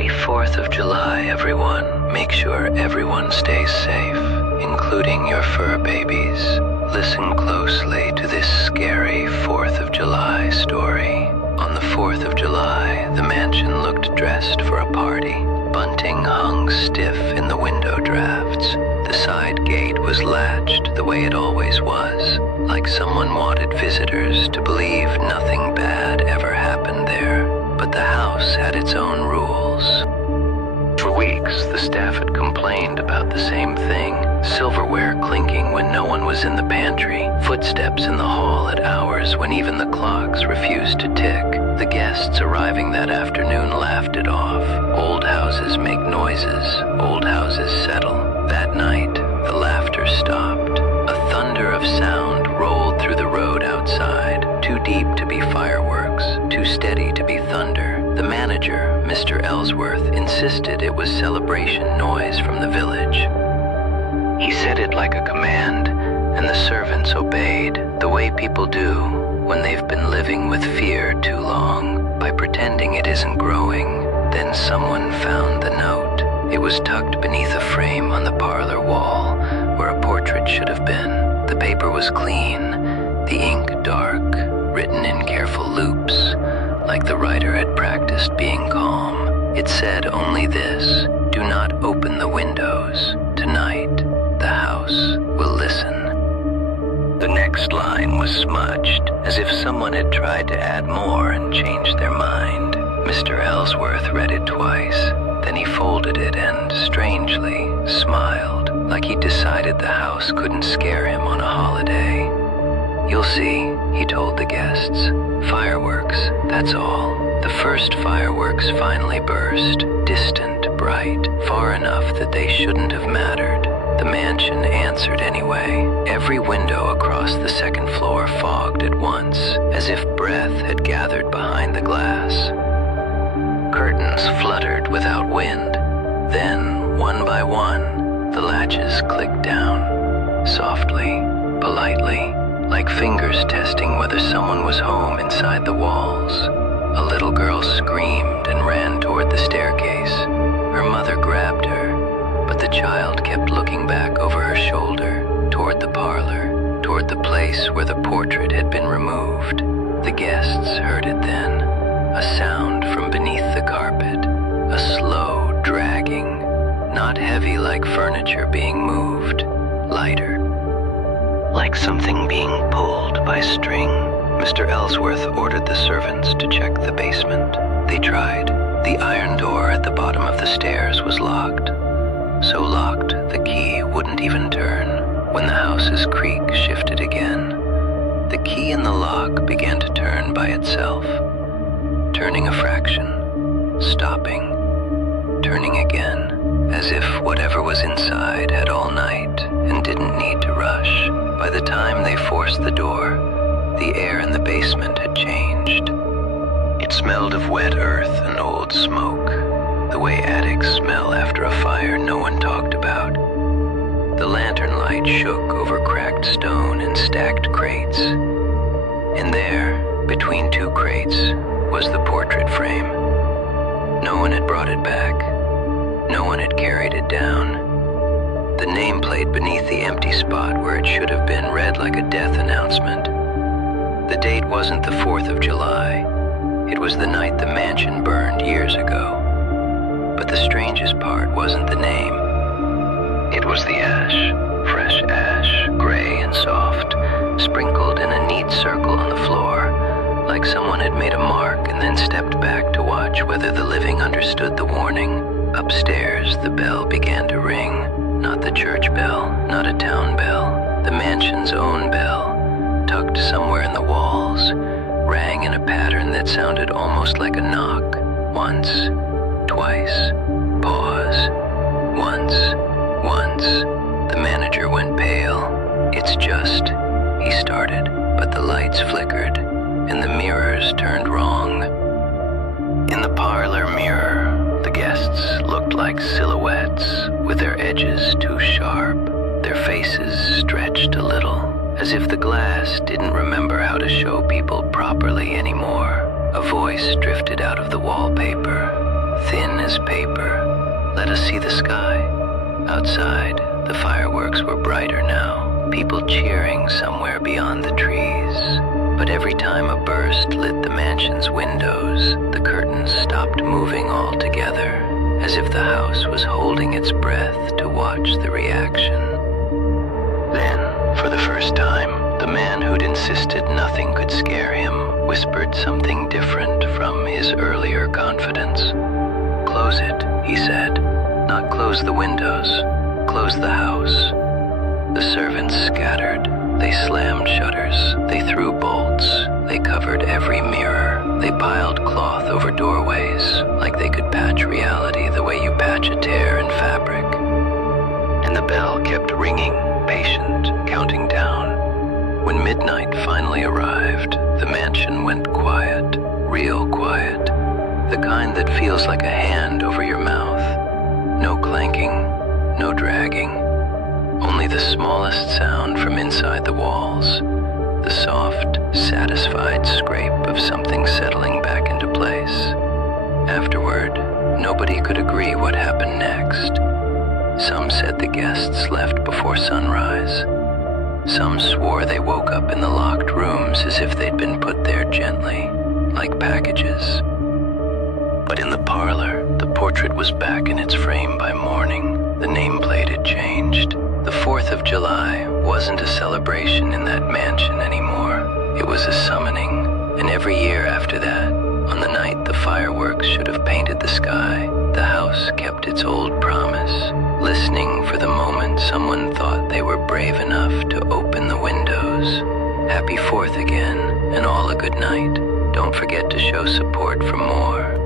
Happy 4th of July, everyone. Make sure everyone stays safe, including your fur babies. Listen closely to this scary 4th of July story. On the 4th of July, the mansion looked dressed for a party. Bunting hung stiff in the window drafts. The side gate was latched the way it always was, like someone wanted visitors to believe nothing bad ever happened there. But the house had its own rules. For weeks, the staff had complained about the same thing. Silverware clinking when no one was in the pantry. Footsteps in the hall at hours when even the clocks refused to tick. The guests arriving that afternoon laughed it off. Old houses make noises. Old houses settle. That night, the laughter stopped. A thunder of sound rolled through the road outside. Too deep to be fireworks. Too steady to be thunder. The manager, Mr. Ellsworth, insisted it was celebration noise from the village. He said it like a command, and the servants obeyed, the way people do when they've been living with fear too long, by pretending it isn't growing. Then someone found the note. It was tucked beneath a frame on the parlor wall, where a portrait should have been. The paper was clean, the ink dark, written in careful loops, like the writer had practiced being calm. It said only this: do not open the windows. Tonight, the house will listen. The next line was smudged, as if someone had tried to add more and changed their mind. Mr. Ellsworth read it twice. Then he folded it and, strangely, smiled, like he'd decided the house couldn't scare him on a holiday. You'll see, he told the guests. Fireworks, that's all. The first fireworks finally burst, distant, bright, far enough that they shouldn't have mattered. The mansion answered anyway. Every window across the second floor fogged at once, as if breath had gathered behind the glass. Curtains fluttered without wind. Then, one by one, the latches clicked down, softly, politely, like fingers testing whether someone was home inside the walls. A little girl screamed and ran toward the staircase. Her mother grabbed her, but the child kept looking back over her shoulder, toward the parlor, toward the place where the portrait had been removed. The guests heard it then, a sound from beneath the carpet, a slow dragging, not heavy like furniture being moved, lighter, like something being pulled by string. Mr. Ellsworth ordered the servants to check the basement. They tried. The iron door at the bottom of the stairs was locked. So locked, the key wouldn't even turn. When the house's creak shifted again, the key in the lock began to turn by itself, turning a fraction, stopping, turning again, as if whatever was inside had all night and didn't need to rush. By the time they forced the door, the air in the basement had changed. It smelled of wet earth and old smoke, the way attics smell after a fire no one talked about. The lantern light shook over cracked stone and stacked crates. And there, between two crates, was the portrait frame. No one had brought it back. No one had carried it down. The nameplate beneath the empty spot where it should have been read like a death announcement. The date wasn't the 4th of July. It was the night the mansion burned years ago. But the strangest part wasn't the name. It was the ash, fresh ash, gray and soft, sprinkled in a neat circle on the floor, like someone had made a mark and then stepped back to watch whether the living understood the warning. Upstairs, the bell began to ring. Not the church bell, not a town bell, the mansion's own bell, tucked somewhere in the walls, rang in a pattern that sounded almost like a knock. Once, twice, pause, once. The manager went pale. It's just, he started, but the lights flickered, and the mirrors turned wrong. In the parlor mirror, the guests looked like silhouettes, with their edges too sharp, their faces stretched a little, as if the glass didn't remember how to show people properly anymore. A voice drifted out of the wallpaper, thin as this paper. Let us see the sky. Outside, the fireworks were brighter now, people cheering somewhere beyond the trees. But every time a burst lit the mansion's windows, the curtains stopped moving altogether, as if the house was holding its breath to watch the reaction. Then, for the first time, the man who'd insisted nothing could scare him whispered something different from his earlier confidence. "Close it," he said. "Not close the windows. Close the house." The servants scattered. They slammed shutters. They threw bolts. They covered every mirror. They piled cloth over doorways, like they could patch reality the way you patch a tear in fabric. And the bell kept ringing, patient, counting down. When midnight finally arrived, the mansion went quiet, real quiet. The kind that feels like a hand over your mouth. No clanking, no dragging. Only the smallest sound from inside the walls. The soft, satisfied scrape of something settling back into place. Afterward, nobody could agree what happened next. Some said the guests left before sunrise. Some swore they woke up in the locked rooms as if they'd been put there gently, like packages. But in the parlor, the portrait was back in its frame by morning. The nameplate had changed. The 4th of July wasn't a celebration in that mansion anymore. It was a summoning, and every year after that, on the night the fireworks should have painted the sky, the house kept its old promise, listening for the moment someone thought they were brave enough to open the windows. Happy 4th again, and all a good night. Don't forget to show support for more.